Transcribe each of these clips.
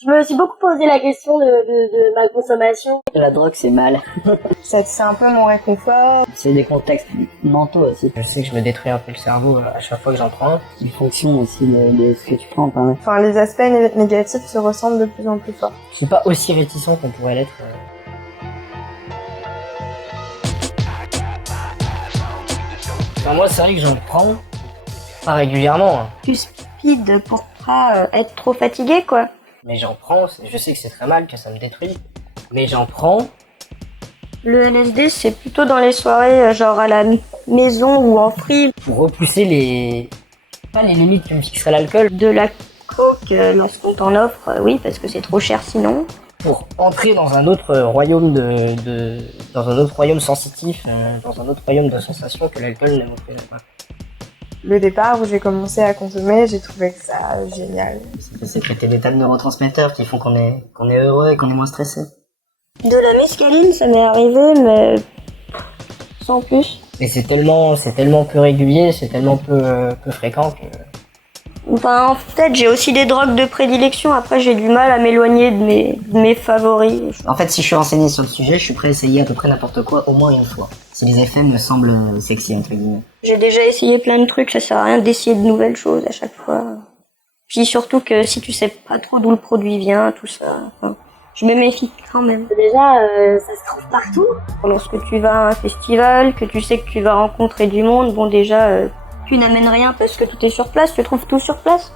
Je me suis beaucoup posé la question de ma consommation. La drogue, c'est mal. C'est un peu mon réconfort. C'est des contextes mentaux aussi. Je sais que je me détruis un peu le cerveau à chaque fois que j'en prends. Une fonction aussi de ce que tu prends, pas mal. Enfin, les aspects négatifs se ressentent de plus en plus fort. Je suis pas aussi réticent qu'on pourrait l'être. Enfin, moi, c'est vrai que j'en prends pas régulièrement. Tu speed pour pas être trop fatigué, quoi. Mais j'en prends, je sais que c'est très mal, que ça me détruit. Mais j'en prends. Le LSD, c'est plutôt dans les soirées, genre à la maison ou en free. Pour repousser pas les limites que me fixerait l'alcool. De la coke, lorsqu'on t'en offre, oui, parce que c'est trop cher sinon. Pour entrer dans un autre royaume dans un autre royaume sensitif, dans un autre royaume de sensations que l'alcool ne m'offrirait pas. Le départ où j'ai commencé à consommer, j'ai trouvé que ça génial. C'est sécréter des tas de neurotransmetteurs qui font qu'on est heureux et qu'on est moins stressé. De la mescaline, ça m'est arrivé, mais sans plus. Mais c'est tellement peu régulier, c'est tellement peu fréquent que... Enfin, en fait, j'ai aussi des drogues de prédilection. Après, j'ai du mal à m'éloigner de mes favoris. En fait, si je suis renseigné sur le sujet, je suis prêt à essayer à peu près n'importe quoi au moins une fois. Si les effets me semblent sexy, entre guillemets. J'ai déjà essayé plein de trucs, ça sert à rien d'essayer de nouvelles choses à chaque fois. Puis surtout que si tu sais pas trop d'où le produit vient, tout ça, enfin, je me méfie quand même. Déjà, ça se trouve partout. Lorsque tu vas à un festival, que tu sais que tu vas rencontrer du monde, bon déjà, tu n'amènes rien parce que tout est sur place, tu trouves tout sur place.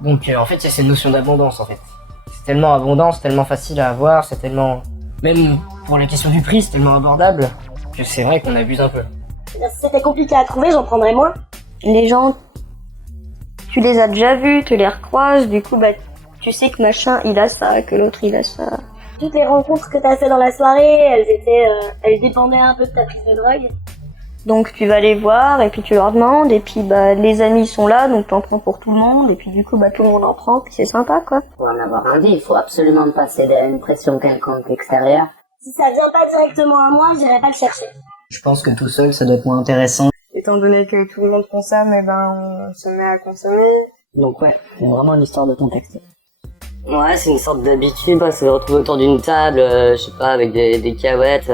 Donc en fait, c'est cette notion d'abondance en fait. C'est tellement abondant, c'est tellement facile à avoir, c'est tellement... Même pour la question du prix, c'est tellement abordable que c'est vrai qu'on abuse un peu. Si c'était compliqué à trouver, j'en prendrais moins. Les gens, tu les as déjà vus, tu les recroises, du coup, bah, tu sais que machin, il a ça, que l'autre, il a ça. Toutes les rencontres que t'as fait dans la soirée, elles dépendaient un peu de ta prise de drogue. Donc tu vas les voir, et puis tu leur demandes, et puis bah, les amis sont là, donc t'en prends pour tout le monde, et puis du coup, bah, tout le monde en prend, puis c'est sympa, quoi. Pour en avoir envie, il faut absolument pas céder à une pression quelconque extérieure. Si ça vient pas directement à moi, j'irai pas le chercher. Je pense que tout seul, ça doit être moins intéressant. Étant donné que tout le monde consomme, eh ben, on se met à consommer. Donc ouais, c'est vraiment une histoire de contexte. Ouais, c'est une sorte d'habitude, c'est se retrouver autour d'une table, je sais pas, avec des cahuètes,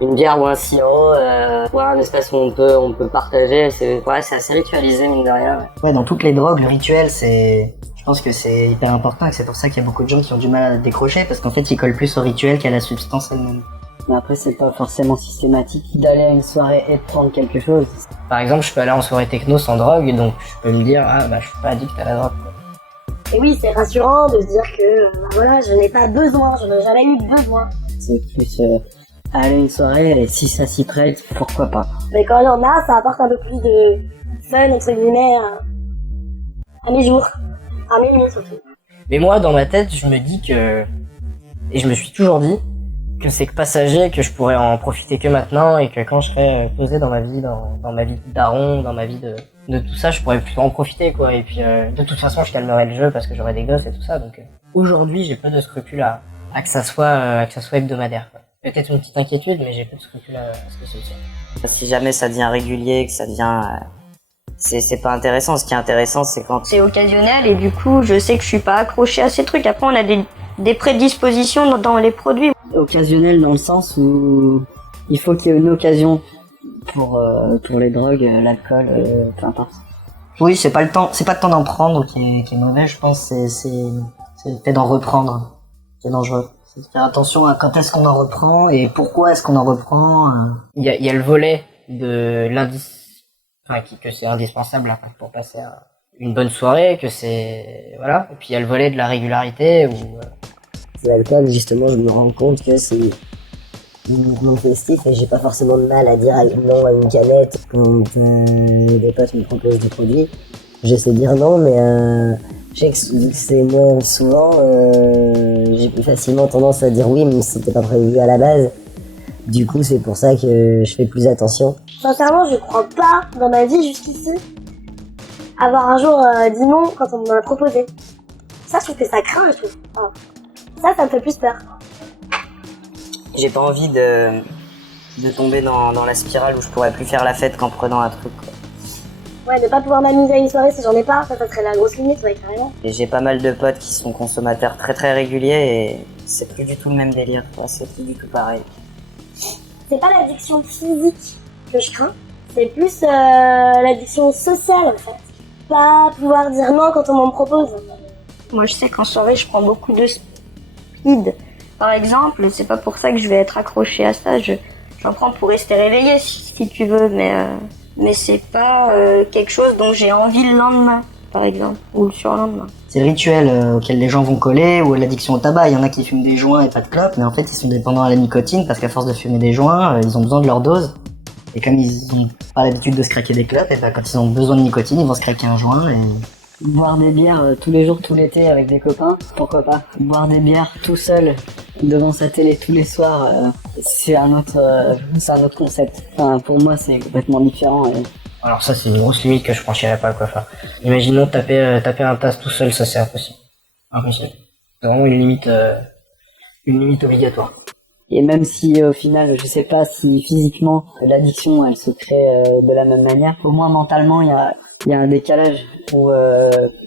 une bière ou un sirop, un espace où on peut partager, c'est assez ritualisé, mine de rien. Ouais, dans toutes les drogues, le rituel, je pense que c'est hyper important et c'est pour ça qu'il y a beaucoup de gens qui ont du mal à décrocher parce qu'en fait, ils collent plus au rituel qu'à la substance elle-même. Mais après, c'est pas forcément systématique d'aller à une soirée et de prendre quelque chose. Par exemple, je peux aller en soirée techno sans drogue, donc je peux me dire, je suis pas addict à la drogue. Et oui, c'est rassurant de se dire que, voilà, je n'ai pas besoin, je n'ai jamais eu besoin. C'est plus aller à une soirée et si ça s'y prête, pourquoi pas. Mais quand il y en a, ça apporte un peu plus de fun, entre guillemets, à mes jours, à mes nuits surtout. Mais moi, dans ma tête, je me dis que, et je me suis toujours dit, que c'est que passager, que je pourrais en profiter que maintenant et que quand je serai posé dans ma vie, dans ma vie de daron, dans ma vie de tout ça, je pourrais plutôt en profiter quoi. Et puis de toute façon, je calmerai le jeu parce que j'aurai des gosses et tout ça. Donc aujourd'hui, j'ai peu de scrupules à que ça soit hebdomadaire. Quoi. Peut-être une petite inquiétude, mais j'ai peu de scrupules à ce que ce soit. Si jamais ça devient régulier, que ça devient... c'est pas intéressant. Ce qui est intéressant, c'est quand... C'est occasionnel et du coup, je sais que je suis pas accroché à ces trucs. Après, on a des prédispositions dans les produits. Occasionnel dans le sens où il faut qu'il y ait une occasion pour les drogues, l'alcool, peu importe. Oui, c'est pas le temps d'en prendre qui est mauvais, je pense, c'est le fait d'en reprendre qui est dangereux. C'est de faire attention à quand est-ce qu'on en reprend et pourquoi est-ce qu'on en reprend. Il y a le volet de que c'est indispensable pour passer à une bonne soirée, que c'est voilà, et puis il y a le volet de la régularité où l'alcool, justement, je me rends compte que c'est uniquement festif et j'ai pas forcément de mal à dire non à une canette quand des potes me proposent des produits. J'essaie de dire non, mais je sais que c'est moins souvent, j'ai plus facilement tendance à dire oui, même si c'était pas prévu à la base. Du coup, c'est pour ça que je fais plus attention. Sincèrement, je crois pas dans ma vie jusqu'ici avoir un jour dit non quand on m'en a proposé. Ça, je trouve que ça craint, je trouve. Enfin, ça me fait plus peur. J'ai pas envie de tomber dans la spirale où je pourrais plus faire la fête qu'en prenant un truc. Quoi. Ouais, ne pas pouvoir m'amuser à une soirée si j'en ai pas, ça serait la grosse limite, ouais, carrément. Et j'ai pas mal de potes qui sont consommateurs très très réguliers et c'est plus du tout le même délire, quoi. C'est plus du tout pareil. C'est pas l'addiction physique que je crains, c'est plus l'addiction sociale en fait. Pas pouvoir dire non quand on m'en propose. Moi je sais qu'en soirée je prends beaucoup de speed. Par exemple, c'est pas pour ça que je vais être accrochée à ça, j'en prends pour rester réveillée si tu veux, mais c'est pas quelque chose dont j'ai envie le lendemain, par exemple, ou le surlendemain. C'est le rituel auquel les gens vont coller, ou l'addiction au tabac. Il y en a qui fument des joints et pas de clopes, mais en fait ils sont dépendants à la nicotine parce qu'à force de fumer des joints, ils ont besoin de leur dose. Et comme ils ont pas l'habitude de se craquer des clopes, et ben quand ils ont besoin de nicotine, ils vont se craquer un joint et... Boire des bières tous les jours, tout l'été avec des copains, pourquoi pas. Boire des bières tout seul devant sa télé tous les soirs, c'est un autre concept. Enfin, pour moi, c'est complètement différent. Alors ça c'est une grosse limite que je franchirais pas, quoi. Enfin, imaginons taper un tasse tout seul, ça c'est impossible. Impossible. C'est vraiment une limite obligatoire. Et même si au final, je sais pas si physiquement l'addiction elle se crée de la même manière, au moins mentalement il y a un décalage où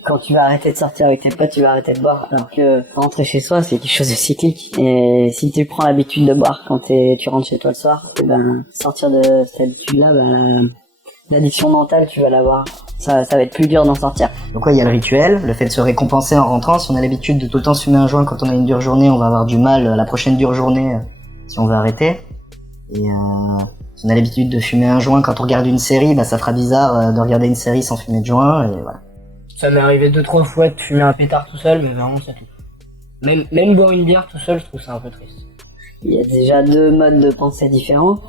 quand tu vas arrêter de sortir avec tes potes, tu vas arrêter de boire. Alors que rentrer chez soi, c'est quelque chose de cyclique. Et si tu prends l'habitude de boire quand tu rentres chez toi le soir, et ben sortir de cette habitude-là, l'addiction mentale, tu vas l'avoir. Ça va être plus dur d'en sortir. Donc ouais, il y a le rituel, le fait de se récompenser en rentrant. Si on a l'habitude de tout le temps se fumer un joint quand on a une dure journée, on va avoir du mal la prochaine dure journée si on veut arrêter. Et si on a l'habitude de fumer un joint quand on regarde une série, ça fera bizarre de regarder une série sans fumer de joint, et voilà. Ça m'est arrivé 2-3 fois de fumer un pétard tout seul, mais vraiment c'est tout. Même boire une bière tout seul, je trouve ça un peu triste. Il y a déjà deux modes de pensée différents.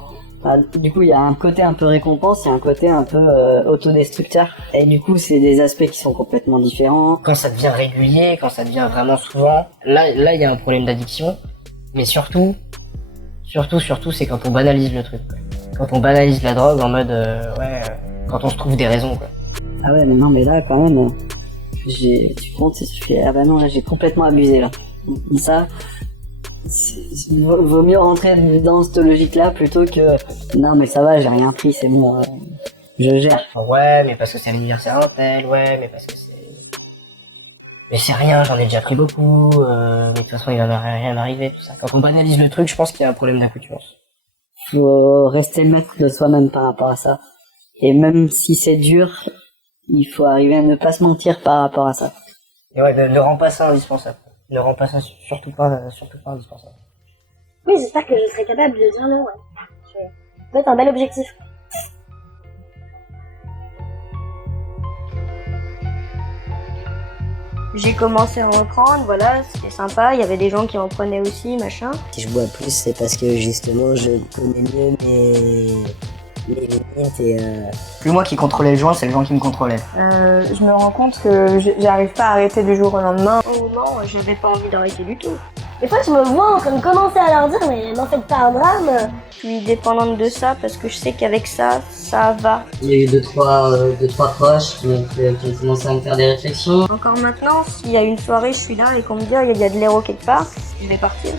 Du coup, il y a un côté un peu récompense et un côté un peu autodestructeur. Et du coup, c'est des aspects qui sont complètement différents. Quand ça devient régulier, quand ça devient vraiment souvent, là il y a un problème d'addiction. Mais surtout, c'est quand on banalise le truc, quoi. Quand on banalise la drogue en mode, quand on se trouve des raisons, quoi. Ah ouais, mais non, mais là, quand même, tu comptes, je fais, ah bah non, là, j'ai complètement abusé, là. Ça, vaut mieux rentrer dans cette logique-là plutôt que, non, mais ça va, j'ai rien pris, c'est bon, je gère. Ouais, mais parce que c'est l'anniversaire d'un tel, ouais, mais parce que c'est... Mais c'est rien, j'en ai déjà pris beaucoup, mais de toute façon il va rien m'arriver, tout ça. Quand on banalise le truc, je pense qu'il y a un problème d'accoutumance. Faut rester maître de soi-même par rapport à ça. Et même si c'est dur, il faut arriver à ne pas se mentir par rapport à ça. Et ouais, ne rends pas ça indispensable. Ne rends pas ça surtout pas indispensable. Oui, j'espère que je serai capable de dire non, ouais. Ça peut être un bel objectif. J'ai commencé à en prendre, voilà, c'était sympa, il y avait des gens qui en prenaient aussi, machin. Si je bois plus, c'est parce que justement je connais mieux mes limites et Plus moi qui contrôlais le joint, c'est le joint qui me contrôlait. Je me rends compte que j'arrive pas à arrêter du jour au lendemain. Oh non, j'avais pas envie d'arrêter du tout. Des fois, je me vois en train de commencer à leur dire, mais n'en faites pas un drame. Je suis dépendante de ça parce que je sais qu'avec ça, ça va. Il y a eu deux, trois proches qui ont commencé à me faire des réflexions. Encore maintenant, s'il y a une soirée, je suis là et qu'on me dit, il y a de l'héros quelque part, je vais partir.